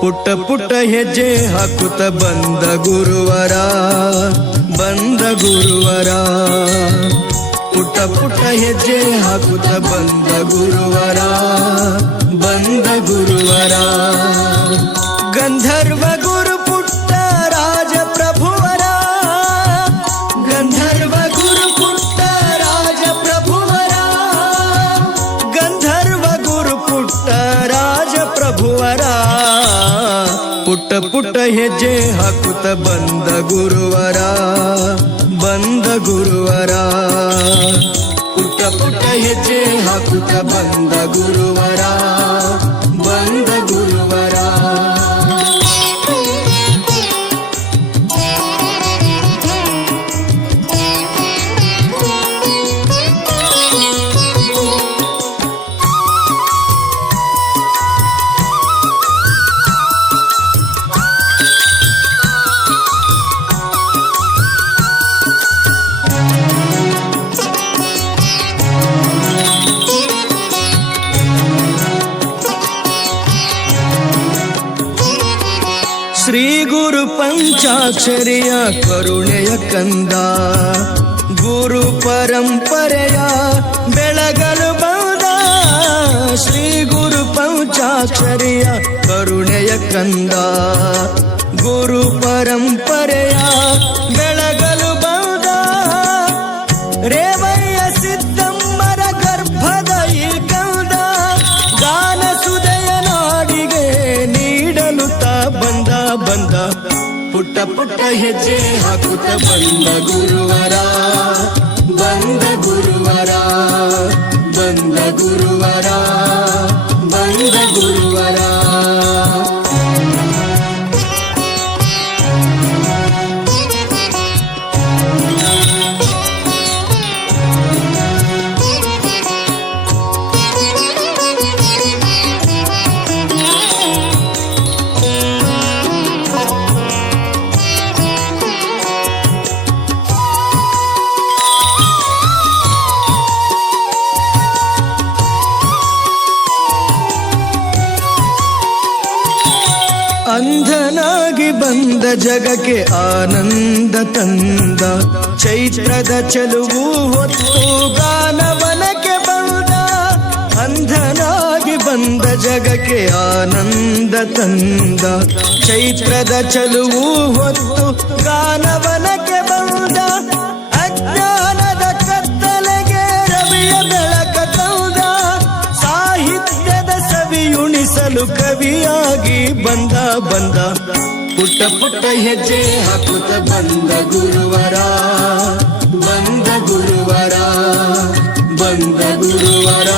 ಪುಟ್ಟ ಪುಟ್ಟ ಹೆಜ್ಜೆ ಹಾಕುತ್ತ ಬಂದ ಗುರುವರ, ಬಂದ ಗುರುವರ. ಪುಟ್ಟ ಪುಟ್ಟ ಹೆಜ್ಜೆ ಹಾಕುತ್ತ ಬಂದ ಗುರುವರ, ಬಂದ ಗುರುವರ. ಗಂಧರ್ವ ಗುರು ಪುಟ್ಟ ರಾಜ ಪ್ರಭುವರ, ಗಂಧರ್ವ ಗುರು ಪುಟ್ಟ ರಾಜ ಪ್ರಭುವರ, ಗಂಧರ್ವ ಗುರು ಪುಟ್ಟ ರಾಜ ಪ್ರಭುವರ. ಪುಟ್ಟ ಪುಟ್ಟ ಹೆಜ್ಜೆ ಹಾಕುತ್ತ ಬಂದ ಗುರುವರ, ಬಂದ ಗುರುವರ. ಪುಟ್ಟ ಪುಟ್ಟ ಹೆಜ್ಜೆ ಹಾಕುತ್ತ ಬಂದ ಗುರುವರ, ಬಂದ ಗುರುವರ. ಶ್ರೀ ಗುರು ಪಂಚಾಕ್ಷರಿಯ ಕರುಣೆಯ ಕಂದ, ಗುರು ಪರಂಪರೆಯ ಬೆಳಗಲು ಬಂದ. ಶ್ರೀ ಗುರು ಪಂಚಾಕ್ಷರಿಯ ಕರುಣೆಯ ಕಂದ, ಗುರು ಪರಂಪರೆಯ ಬೆಳಗಲು ಬಂದ. ರೇವಯ್ಯ ಸಿದ್ದಮ್ಮರ ಗರ್ಭದ ಈ ಕಂದ, ಗಾನ ಸುದಯ ನಾಡಿಗೆ ನೀಡಲು ತಾ ಬಂದ ಬಂದ. ಪುಟ್ಟ ಪುಟ್ಟ ಹೆಜ್ಜೆ ಹಾಕುತ್ತ ಬಂದ ಗುರುವರ, ಬಂದ ಗುರುವರ, ಬಂದ ಗುರುವರ, ಬಂದ ಗುರುವರ. ಅಂಧನಾಗಿ ಬಂದ ಜಗಕ್ಕೆ ಆನಂದ ತಂದ, ಚೈತ್ರದ ಚೆಲುವು ಹೊತ್ತು ಗಾನವನಕ್ಕೆ ಬಂದ. ಅಂಧನಾಗಿ ಬಂದ ಜಗಕ್ಕೆ ಆನಂದ ತಂದ, ಚೈತ್ರದ ಚೆಲುವು ಹೊತ್ತು ಗಾನವನಕ್ಕೆ ಬಂದ. ಅಜ್ಞಾನದ ಕತ್ತಲೆಗೆ ರವಿಯ ಬೆಳಕ ತಂದ, ಸಾಹಿತ್ಯದ ಸವಿಯುಣಿಸಲು ಕವಿಯಾಗಿ ಬಂದ ಬಂದ. ಪುಟ್ಟ ಪುಟ್ಟ ಹೆಜ್ಜೆ ಹಾಕುತ್ತ ಬಂದ ಗುರುವರ, ಬಂದ ಗುರುವರ, ಬಂದ ಗುರುವರ.